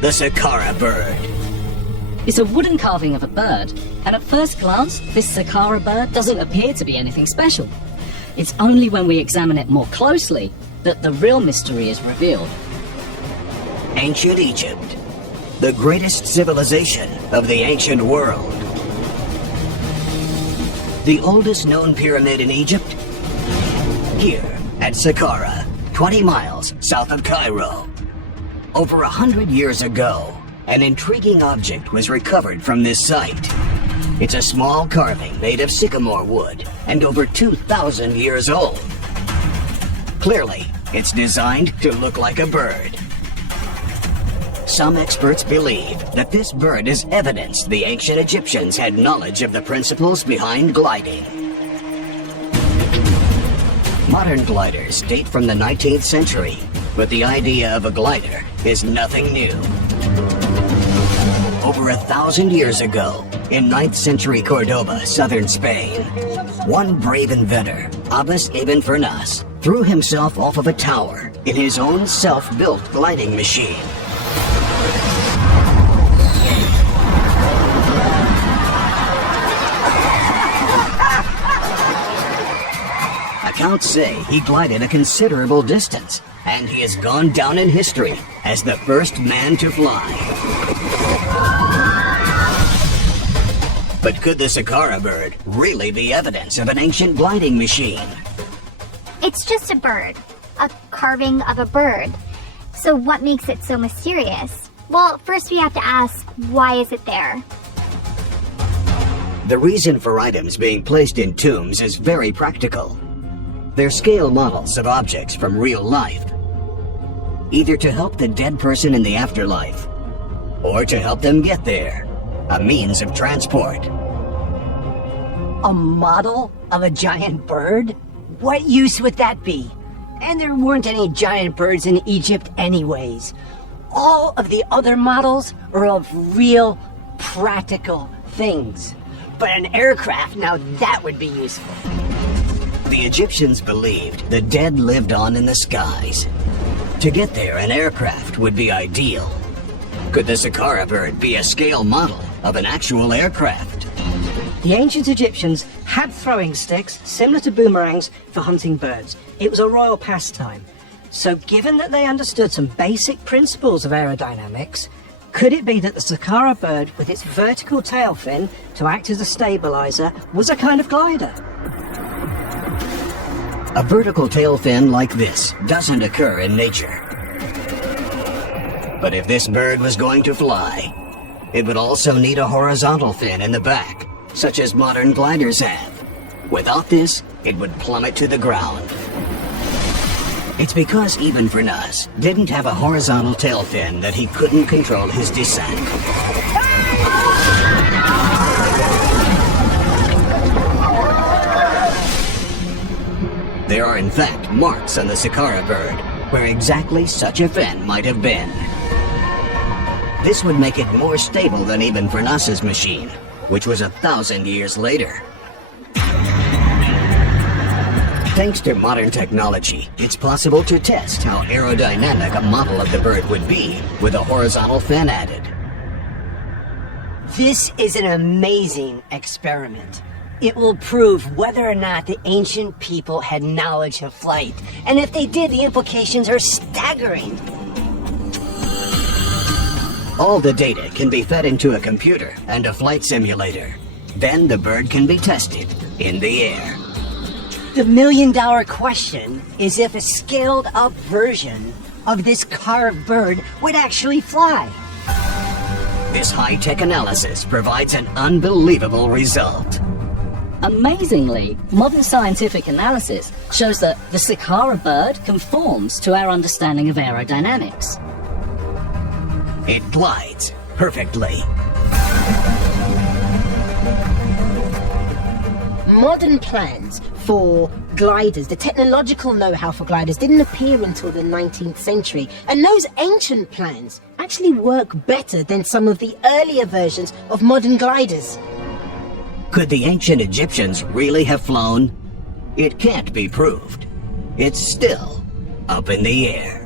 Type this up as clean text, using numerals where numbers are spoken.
the Saqqara Bird. It's a wooden carving of a bird, and at first glance, this Saqqara bird doesn't appear to be anything special. It's only when we examine it more closely that the real mystery is revealed. Ancient Egypt, the greatest civilization of the ancient world. The oldest known pyramid in Egypt? Here, at Saqqara, 20 miles south of Cairo. Over 100 years ago, an intriguing object was recovered from this site. It's a small carving made of sycamore wood and over 2,000 years old. Clearly, it's designed to look like a bird. Some experts believe that this bird is evidence the ancient Egyptians had knowledge of the principles behind gliding. Modern gliders date from the 19th century, but the idea of a glider is nothing new. Over 1,000 years ago, in 9th century Cordoba, southern Spain, one brave inventor, Abbas ibn Firnas, threw himself off of a tower in his own self-built gliding machine. Accounts say he glided a considerable distance, and he has gone down in history as the first man to fly. But could the Saqqara bird really be evidence of an ancient gliding machine? It's just a bird. A carving of a bird. So what makes it so mysterious? Well, first we have to ask, why is it there? The reason for items being placed in tombs is very practical. They're scale models of objects from real life. Either to help the dead person in the afterlife, or to help them get there. A means of transport. A model of a giant bird? What use would that be? And there weren't any giant birds in Egypt anyways. All of the other models are of real, practical things. But an aircraft, now that would be useful. The Egyptians believed the dead lived on in the skies. To get there, an aircraft would be ideal. Could the Saqqara bird be a scale model of an actual aircraft? The ancient Egyptians had throwing sticks similar to boomerangs for hunting birds. It was a royal pastime. So given that they understood some basic principles of aerodynamics, could it be that the Saqqara bird with its vertical tail fin to act as a stabilizer was a kind of glider? A vertical tail fin like this doesn't occur in nature. But if this bird was going to fly, it would also need a horizontal fin in the back, such as modern gliders have. Without this, it would plummet to the ground. It's because Ibn Firnas didn't have a horizontal tail fin that he couldn't control his descent. There are in fact marks on the Saqqara bird where exactly such a fin might have been. This would make it more stable than Ibn Firnas's machine, which was 1,000 years later. Thanks to modern technology, it's possible to test how aerodynamic a model of the bird would be with a horizontal fin added. This is an amazing experiment. It will prove whether or not the ancient people had knowledge of flight. And if they did, the implications are staggering. All the data can be fed into a computer and a flight simulator. Then the bird can be tested in the air. The million-dollar question is if a scaled-up version of this carved bird would actually fly. This high-tech analysis provides an unbelievable result. Amazingly, modern scientific analysis shows that the Saqqara bird conforms to our understanding of aerodynamics. It glides perfectly. Modern plans for gliders, the technological know-how for gliders didn't appear until the 19th century, and those ancient plans actually work better than some of the earlier versions of modern gliders. Could the ancient Egyptians really have flown? It can't be proved. It's still up in the air.